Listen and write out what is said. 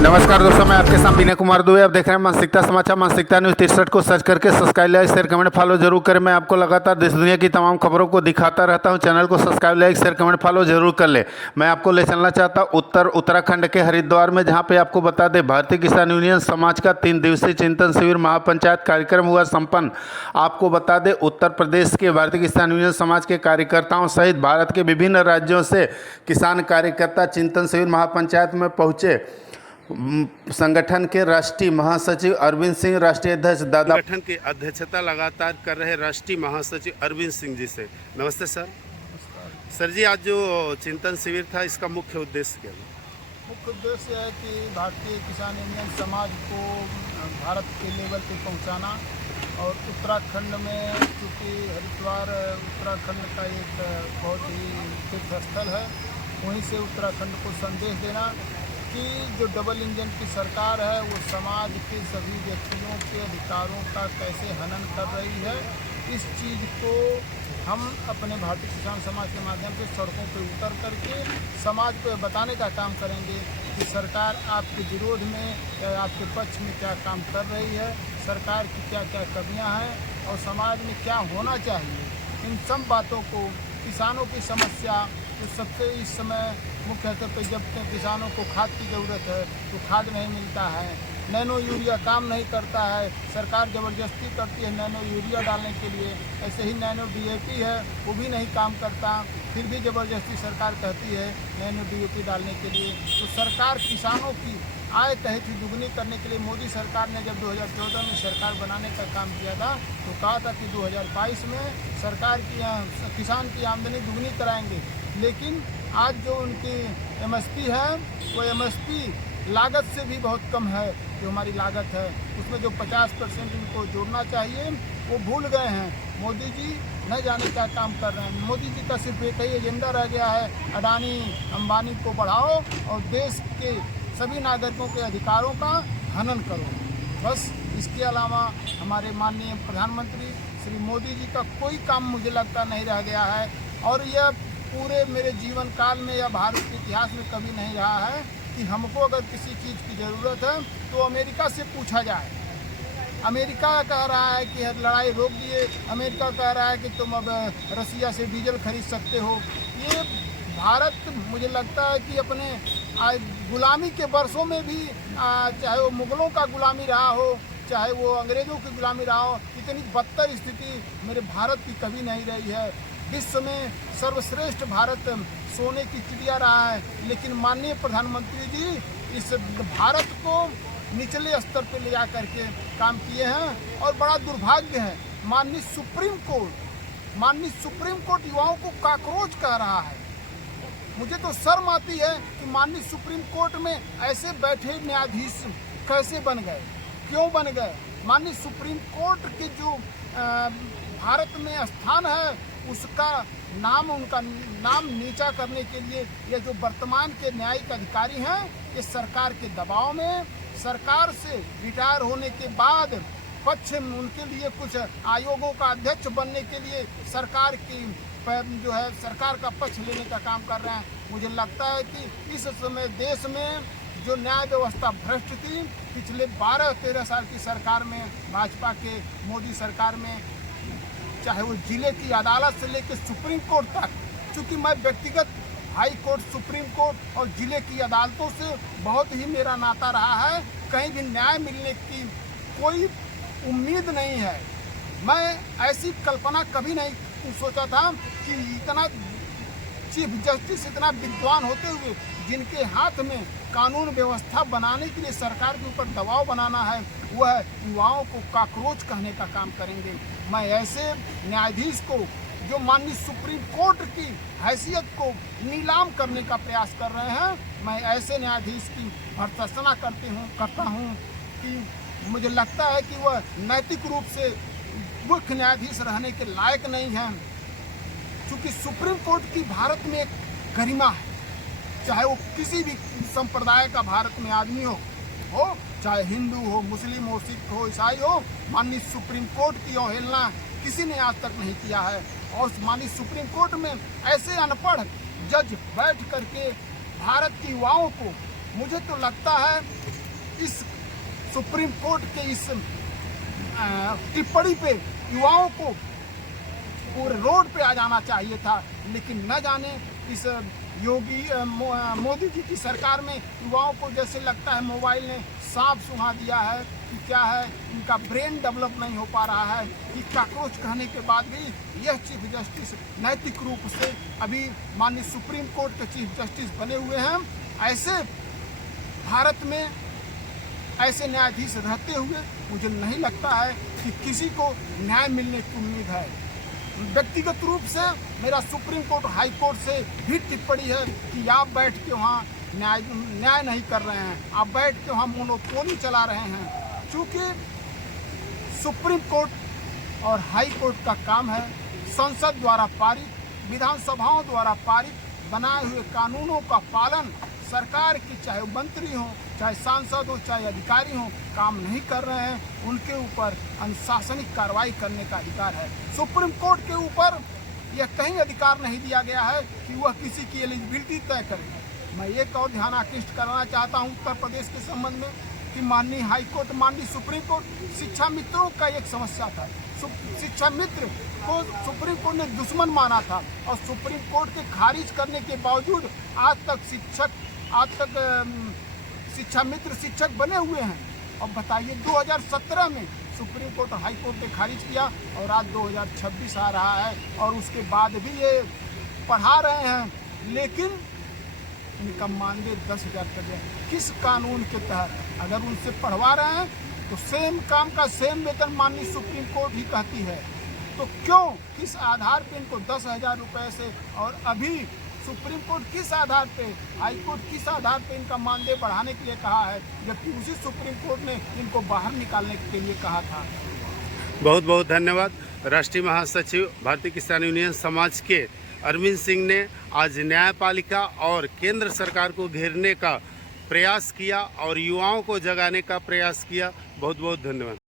नमस्कार दोस्तों, मैं आपके साथ विनय कुमार दुबे। आप देख रहे हैं मानसिकता समाचार। मानसिकता न्यूज़ 63 को सर्च करके subscribe, like, share, comment, follow जरूर करें। मैं आपको लगातार देश दुनिया की तमाम खबरों को दिखाता रहता हूं। चैनल को subscribe, like, share, comment, follow जरूर कर ले। मैं आपको ले चलना चाहता हूं उत्तराखंड के हरिद्वार में, जहां पे आपको बता दें भारतीय किसान यूनियन समाज का 3 दिवसीय चिंतन शिविर महापंचायत कार्यक्रम हुआ संपन्न। आपको बता दें उत्तर प्रदेश के भारतीय किसान यूनियन समाज के कार्यकर्ताओं सहित भारत के विभिन्न राज्यों से किसान कार्यकर्ता चिंतन शिविर महापंचायत में पहुंचे। संगठन के राष्ट्रीय महासचिव अरविंद सिंह, राष्ट्रीय अध्यक्ष दादा संगठन की अध्यक्षता लगातार कर रहे राष्ट्रीय महासचिव अरविंद सिंह जी से नमस्ते सर। सर जी, आज जो चिंतन शिविर था, इसका मुख्य उद्देश्य क्या था? मुख्य उद्देश्य है कि भारतीय किसान यूनियन समाज को भारत के लेवल पे पहुंचाना। और उत्तराखंड में, चूँकि हरिद्वार उत्तराखंड का एक बहुत ही तीर्थ स्थल है, वहीं से उत्तराखंड को संदेश देना कि जो डबल इंजन की सरकार है वो समाज के सभी व्यक्तियों के अधिकारों का कैसे हनन कर रही है। इस चीज़ को हम अपने भारतीय किसान समाज के माध्यम से सड़कों पर उतर करके समाज को बताने का काम करेंगे कि सरकार आपके विरोध में या आपके पक्ष में क्या काम कर रही है, सरकार की क्या क्या कमियां हैं और समाज में क्या होना चाहिए। इन सब बातों को, किसानों की समस्या तो सबसे इस समय मुख्य तौर पर, जब किसानों को खाद की ज़रूरत है तो खाद नहीं मिलता है, नैनो यूरिया काम नहीं करता है, सरकार ज़बरदस्ती करती है नैनो यूरिया डालने के लिए। ऐसे ही नैनो DAP है, वो भी नहीं काम करता, फिर भी ज़बरदस्ती सरकार कहती है नैनो DAP डालने के लिए। तो सरकार किसानों की आय कही थी दुगनी करने के लिए मोदी सरकार ने जब 2014 में सरकार बनाने का काम किया था तो कहा था कि 2022 में सरकार की किसान की आमदनी दुगनी कराएंगे। लेकिन आज जो उनकी MSP है वो MSP लागत से भी बहुत कम है। जो हमारी लागत है उसमें जो 50% इनको जोड़ना चाहिए वो भूल गए हैं। मोदी जी न जाने क्या काम कर रहे हैं। मोदी जी का सिर्फ एक ही एजेंडा रह गया है, अडानी अंबानी को बढ़ाओ और देश के सभी नागरिकों के अधिकारों का हनन करो। बस इसके अलावा हमारे माननीय प्रधानमंत्री श्री मोदी जी का कोई काम मुझे लगता नहीं रह गया है। और यह पूरे मेरे जीवन काल में या भारत के इतिहास में कभी नहीं रहा है कि हमको अगर किसी चीज़ की ज़रूरत है तो अमेरिका से पूछा जाए। अमेरिका कह रहा है कि लड़ाई रोक दिए, अमेरिका कह रहा है कि तुम अब रसिया से डीजल खरीद सकते हो। ये भारत मुझे लगता है कि अपने गुलामी के वर्षों में भी, चाहे वो मुग़लों का गुलामी रहा हो, चाहे वो अंग्रेज़ों की गुलामी रहा हो, इतनी बदतर स्थिति मेरे भारत की कभी नहीं रही है। विश्व में सर्वश्रेष्ठ भारत सोने की चिड़िया रहा है, लेकिन माननीय प्रधानमंत्री जी इस भारत को निचले स्तर पर ले जा करके काम किए हैं। और बड़ा दुर्भाग्य है, माननीय सुप्रीम कोर्ट युवाओं को कॉकरोच कह रहा है। मुझे तो शर्म आती है कि माननीय सुप्रीम कोर्ट में ऐसे बैठे न्यायाधीश कैसे बन गए, क्यों बन गए। माननीय सुप्रीम कोर्ट के जो भारत में स्थान है उसका नाम, उनका नाम नीचा करने के लिए ये जो वर्तमान के न्यायिक अधिकारी हैं, ये सरकार के दबाव में, सरकार से रिटायर होने के बाद पक्ष उनके लिए कुछ आयोगों का अध्यक्ष बनने के लिए सरकार की जो है सरकार का पक्ष लेने का काम कर रहे हैं। मुझे लगता है कि इस समय देश में जो न्याय व्यवस्था भ्रष्ट थी पिछले 12-13 साल की सरकार में, भाजपा के मोदी सरकार में, चाहे वो जिले की अदालत से लेकर सुप्रीम कोर्ट तक, चूँकि मैं व्यक्तिगत हाई कोर्ट, सुप्रीम कोर्ट और जिले की अदालतों से बहुत ही मेरा नाता रहा है, कहीं भी न्याय मिलने की कोई उम्मीद नहीं है। मैं ऐसी कल्पना कभी नहीं सोचा था कि इतना चीफ जस्टिस, इतना विद्वान होते हुए जिनके हाथ में कानून व्यवस्था बनाने के लिए सरकार के ऊपर दबाव बनाना है, वह युवाओं को कॉकरोच कहने का काम करेंगे। मैं ऐसे न्यायाधीश को, जो माननीय सुप्रीम कोर्ट की हैसियत को नीलाम करने का प्रयास कर रहे हैं, मैं ऐसे न्यायाधीश की भर्त्सना करता हूँ कि मुझे लगता है कि वह नैतिक रूप से मुख्य न्यायाधीश रहने के लायक नहीं हैं। क्योंकि सुप्रीम कोर्ट की भारत में एक गरिमा है, चाहे वो किसी भी संप्रदाय का भारत में आदमी हो, चाहे हिंदू हो, मुस्लिम हो, सिख हो, ईसाई हो, माननीय सुप्रीम कोर्ट की अवहेलना किसी ने आज तक नहीं किया है। और माननीय सुप्रीम कोर्ट में ऐसे अनपढ़ जज बैठ करके भारत के युवाओं को, मुझे तो लगता है इस सुप्रीम कोर्ट के इस टिप्पणी पे युवाओं को पूरे रोड पे आ जाना चाहिए था, लेकिन न जाने इस योगी मोदी जी की सरकार में युवाओं को जैसे लगता है मोबाइल ने सांप सुहा दिया है कि क्या है, इनका ब्रेन डेवलप नहीं हो पा रहा है कि कॉकरोच कहने के बाद भी यह चीफ जस्टिस नैतिक रूप से अभी माननीय सुप्रीम कोर्ट के चीफ जस्टिस बने हुए हैं। ऐसे भारत में ऐसे न्यायाधीश रहते हुए मुझे नहीं लगता है कि किसी को न्याय मिलने की उम्मीद है। व्यक्तिगत रूप से मेरा सुप्रीम कोर्ट हाई कोर्ट से भी टिप्पणी है कि आप बैठ के वहाँ न्याय नहीं कर रहे हैं, आप बैठ के वहाँ मोनोपोली चला रहे हैं। चूँकि सुप्रीम कोर्ट और हाई कोर्ट का काम है संसद द्वारा पारित, विधानसभाओं द्वारा पारित बनाए हुए कानूनों का पालन सरकार की, चाहे मंत्री हो, चाहे सांसद हो, चाहे अधिकारी हो, काम नहीं कर रहे हैं, उनके ऊपर अनुशासनिक कार्रवाई करने का अधिकार है। सुप्रीम कोर्ट के ऊपर यह कहीं अधिकार नहीं दिया गया है कि वह किसी की एलिजिबिलिटी तय करे। मैं एक और ध्यान आकृष्ट करना चाहता हूं उत्तर प्रदेश के संबंध में कि माननीय हाई कोर्ट, माननीय सुप्रीम कोर्ट शिक्षा मित्रों का एक समस्या था। शिक्षा मित्र को सुप्रीम कोर्ट ने दुश्मन माना था और सुप्रीम कोर्ट के खारिज करने के बावजूद आज तक शिक्षा मित्र शिक्षक बने हुए हैं। अब बताइए 2017 में सुप्रीम कोर्ट और हाई कोर्ट ने खारिज किया और आज 2026 आ रहा है और उसके बाद भी ये पढ़ा रहे हैं, लेकिन इनका मानदेय 10,000 कर दिया। किस कानून के तहत? अगर उनसे पढ़वा रहे हैं तो सेम काम का सेम वेतन माननीय सुप्रीम कोर्ट ही कहती है, तो क्यों, किस आधार पे इनको 10,000 रुपये से, और अभी सुप्रीम कोर्ट किस आधार पे, हाई कोर्ट किस आधार पे इनका मानदेय बढ़ाने के लिए कहा है, जबकि उसी सुप्रीम कोर्ट ने इनको बाहर निकालने के लिए कहा था। बहुत बहुत धन्यवाद। राष्ट्रीय महासचिव भारतीय किसान यूनियन समाज के अरविंद सिंह ने आज न्यायपालिका और केंद्र सरकार को घेरने का प्रयास किया और युवाओं को जगाने का प्रयास किया। बहुत बहुत धन्यवाद।